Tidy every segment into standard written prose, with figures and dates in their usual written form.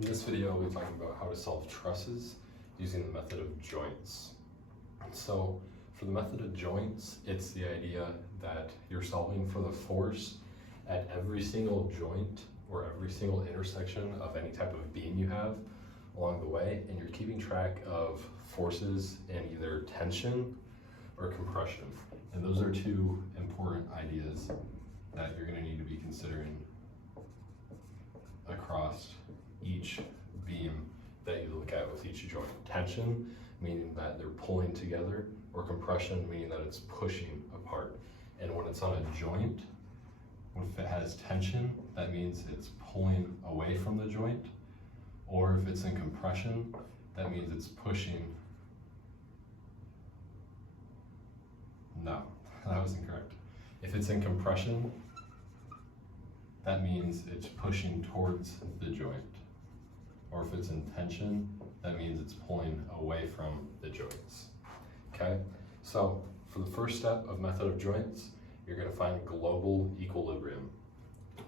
In this video, we'll be talking about how to solve trusses using the method of joints. So for the method of joints, it's the idea that you're solving for the force at every single joint or every single intersection of any type of beam you have along the way, and you're keeping track of forces in either tension or compression. And those are two important ideas that you're going to need to be considering across each beam that you look at with each joint. Tension, meaning that they're pulling together, or compression, meaning that it's pushing apart. And when it's on a joint, if it has tension, that means it's pulling away from the joint, or if it's in compression, that means it's pushing. No, that was incorrect. If it's in compression, that means it's pushing towards the joint. Or if it's in tension, that means it's pulling away from the joints. Okay, so for the first step of method of joints, you're going to find global equilibrium.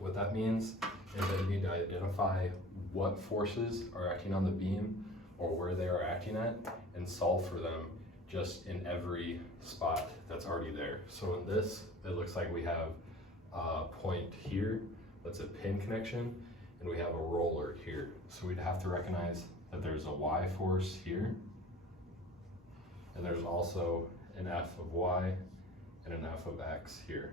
What that means is that you need to identify what forces are acting on the beam or where they are acting at and solve for them just in every spot that's already there. So in this, it looks like we have a point here that's a pin connection, and we have a roller here. So we'd have to recognize that there's a Y force here, and there's also an F of Y and an F of X here.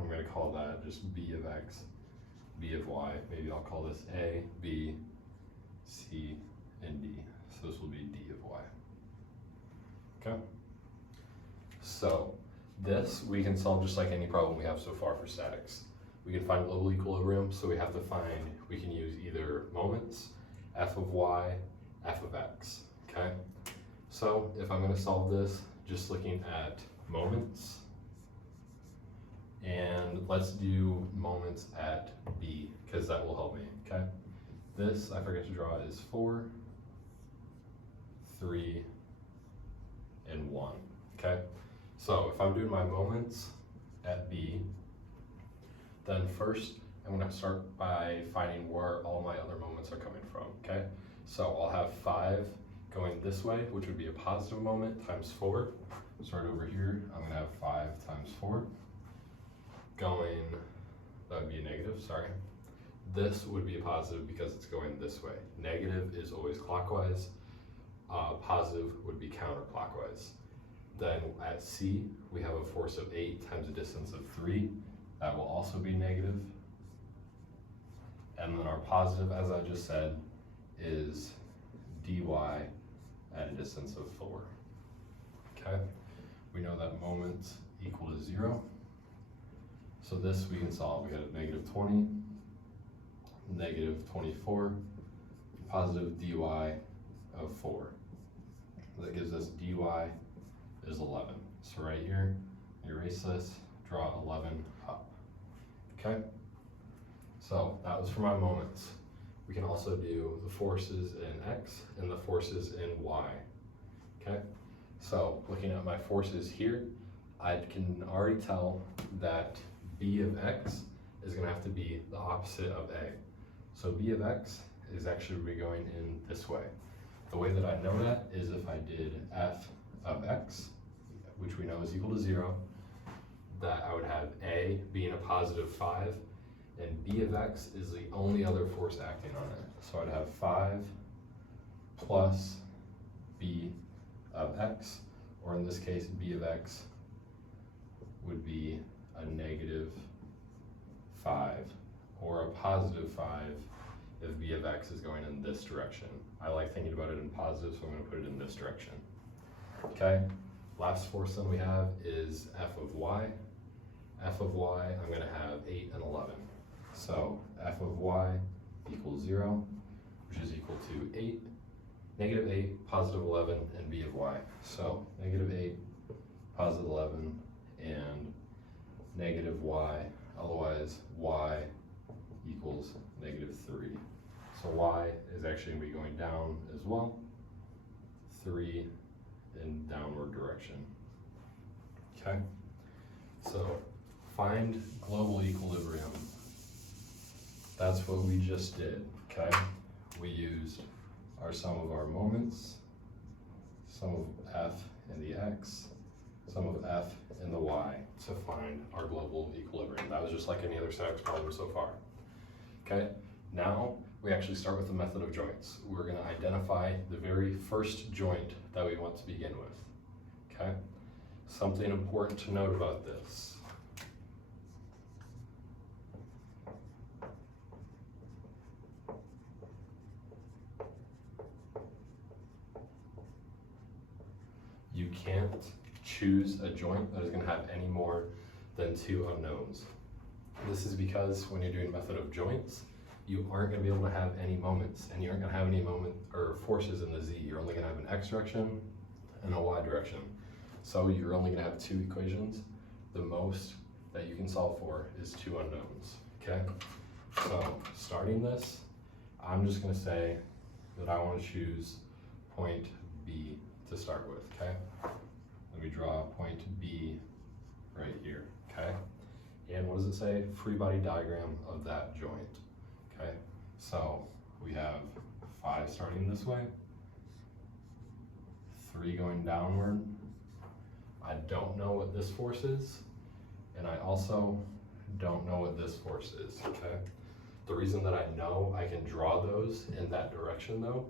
I'm going to call that just B of X, B of Y. Maybe I'll call this A, B, C, and D. So this will be D of Y. Okay? So this we can solve just like any problem we have so far for statics. We can find global equilibrium, so we can use either moments, F of Y, F of X, okay? So if I'm gonna solve this, just looking at moments, and let's do moments at B, because that will help me, okay? This, I forget to draw, is 4, 3, and 1, okay? So if I'm doing my moments at B, then first I'm going to start by finding where all my other moments are coming from, okay? So I'll have 5 going this way, which would be a positive moment, times 4. Start over here, I'm going to have 5 times 4. Going, that would be a negative, sorry. This would be a positive because it's going this way. Negative is always clockwise. Positive would be counterclockwise. Then at C, we have a force of 8 times a distance of 3. That will also be negative. And then our positive, as I just said, is dy at a distance of 4. Okay? We know that moments equal to 0. So this we can solve. We got a negative 20, negative 24, positive dy of 4. That gives us dy is 11. So right here, erase this, draw 11 up. Okay? So that was for my moments. We can also do the forces in X and the forces in Y. Okay? So looking at my forces here, I can already tell that B of X is going to have to be the opposite of A. So B of X is actually going in this way. The way that I know that is if I did F of X, which we know is equal to 0, that I would have A being a positive 5, and B of X is the only other force acting on it. So I'd have 5 plus B of X, or in this case, B of X would be a negative 5, or a positive 5 if B of X is going in this direction. I like thinking about it in positive, so I'm going to put it in this direction. Okay? Last force then we have is F of Y. F of Y, I'm going to have 8 and 11. So F of Y equals 0, which is equal to 8, negative 8, positive 11, and B of Y. So negative 8, positive 11, and negative Y, otherwise Y equals negative 3. So Y is actually going to be going down as well, 3 in downward direction. Okay, so find global equilibrium That's what we just did, okay? We used our sum of our moments, sum of F in the X, sum of F in the Y to find our global equilibrium. That was just like any other statics problem so far. Okay, now we actually start with the method of joints. We're going to identify the very first joint that we want to begin with. Okay, something important to note about this. You can't choose a joint that is going to have any more than two unknowns. This is because when you're doing method of joints, you aren't going to be able to have any moments, and you aren't going to have any moment or forces in the z. You're only going to have an x direction and a y direction. So you're only going to have two equations. The most that you can solve for is two unknowns. Okay? So starting this, I'm just going to say that I want to choose point B to start with. Okay? Let me draw point B right here. Okay? And what does it say? Free body diagram of that joint. Okay, so we have 5 starting this way, 3 going downward. I don't know what this force is, and I also don't know what this force is, okay? The reason that I know I can draw those in that direction though,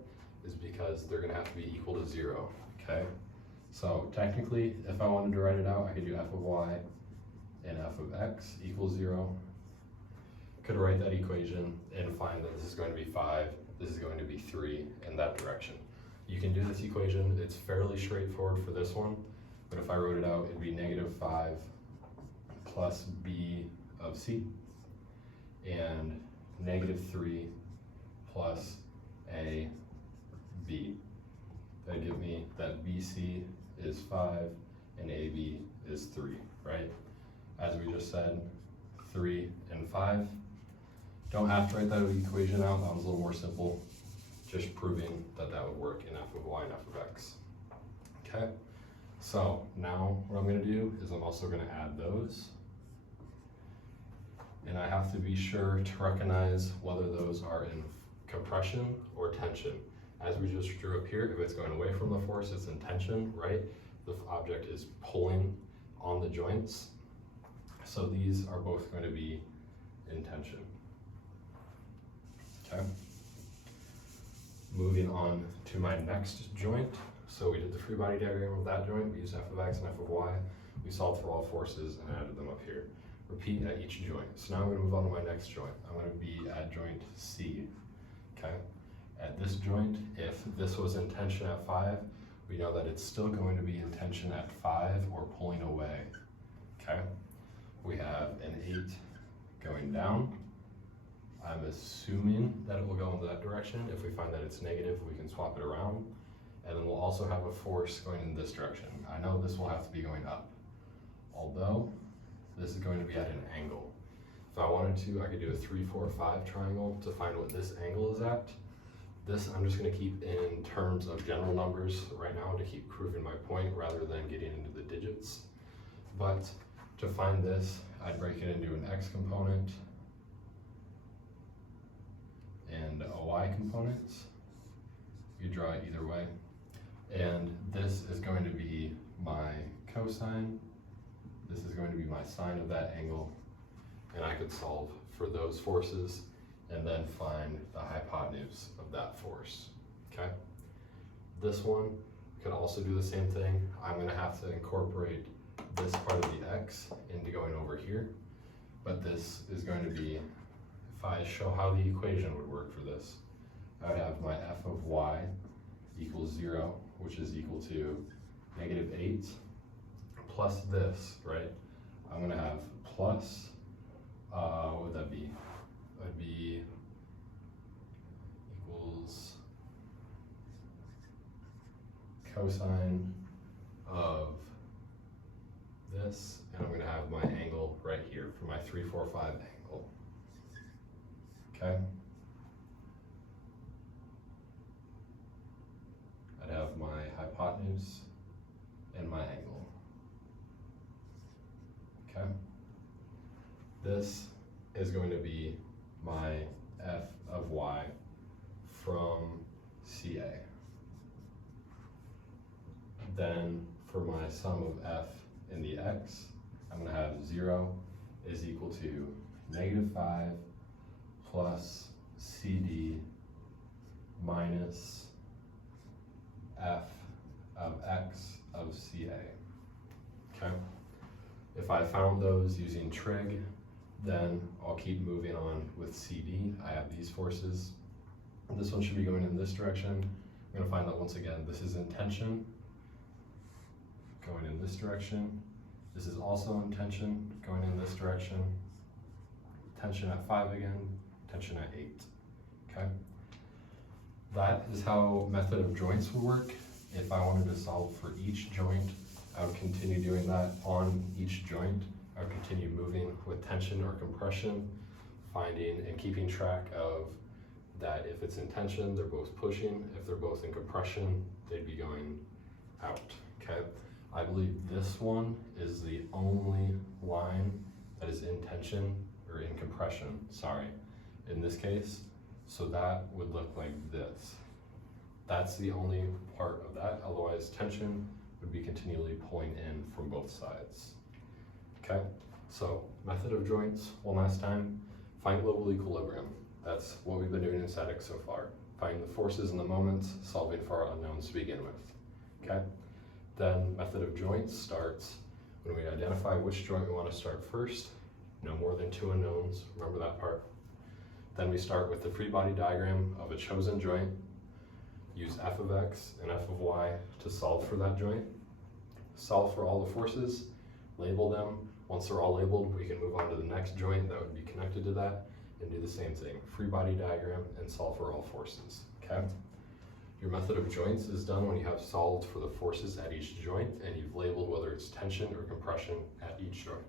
is because they're gonna have to be equal to 0, okay? So technically, if I wanted to write it out, I could do f of y and f of x equals 0. Could write that equation and find that this is going to be 5, this is going to be 3 in that direction. You can do this equation, it's fairly straightforward for this one, but if I wrote it out, it'd be -5 plus b of c and -3 plus a b. That'd give me that bc is 5 and ab is 3, right? As we just said, 3 and 5. Don't have to write that equation out, that one's a little more simple. Just proving that that would work in f of y and f of x. Okay, so now what I'm gonna do is I'm also gonna add those. And I have to be sure to recognize whether those are in compression or tension. As we just drew up here, if it's going away from the force, it's in tension, right? The object is pulling on the joints. So these are both going to be in tension. Okay. Moving on to my next joint. So we did the free body diagram of that joint. We used f of x and f of y. We solved for all forces and added them up here. Repeat at each joint. So now I'm going to move on to my next joint. I'm going to be at joint C. Okay. At this joint, if this was in tension at 5, we know that it's still going to be in tension at 5 or pulling away. Okay. We have an 8 going down. I'm assuming that it will go in that direction. If we find that it's negative, we can swap it around. And then we'll also have a force going in this direction. I know this will have to be going up, although this is going to be at an angle. If I wanted to, I could do a 3, 4, 5 triangle to find what this angle is at. This I'm just going to keep in terms of general numbers right now to keep proving my point rather than getting into the digits. But to find this, I'd break it into an x component and a y component. You draw it either way. And this is going to be my cosine. This is going to be my sine of that angle. And I could solve for those forces and then find the hypotenuse of that force, okay? This one could also do the same thing. I'm gonna have to incorporate this part of the x into going over here, but this is going to be, if I show how the equation would work for this, I would have my f of y equals 0, which is equal to -8, plus this, right? I'm gonna have plus, what would that be? That would be equals cosine of this, and I'm going to have my angle right here for my 3, 4, 5 angle. Okay? I'd have my hypotenuse and my angle. Okay? This is going to be my from CA. Then for my sum of F in the X, I'm gonna have 0 is equal to -5 plus CD minus F of X of CA, okay? If I found those using trig, then I'll keep moving on with CD. I have these forces. This one should be going in this direction. I'm gonna find that once again, this is in tension, going in this direction. This is also in tension, going in this direction. Tension at 5 again, tension at 8, okay? That is how method of joints would work. If I wanted to solve for each joint, I would continue doing that on each joint. I would continue moving with tension or compression, finding and keeping track of that. If it's in tension, they're both pushing. If they're both in compression, they'd be going out, okay? I believe this one is the only line that is in tension or in compression, sorry, in this case. So that would look like this. That's the only part of that, otherwise tension would be continually pulling in from both sides. Okay, so method of joints, one last time, find global equilibrium. That's what we've been doing in statics so far. Find the forces and the moments, solving for our unknowns to begin with, okay? Then method of joints starts when we identify which joint we want to start first, no more than 2 unknowns, remember that part. Then we start with the free body diagram of a chosen joint, use f of x and f of y to solve for that joint, solve for all the forces, label them. Once they're all labeled, we can move on to the next joint that would be connected to that and do the same thing, free body diagram and solve for all forces, okay? Your method of joints is done when you have solved for the forces at each joint and you've labeled whether it's tension or compression at each joint.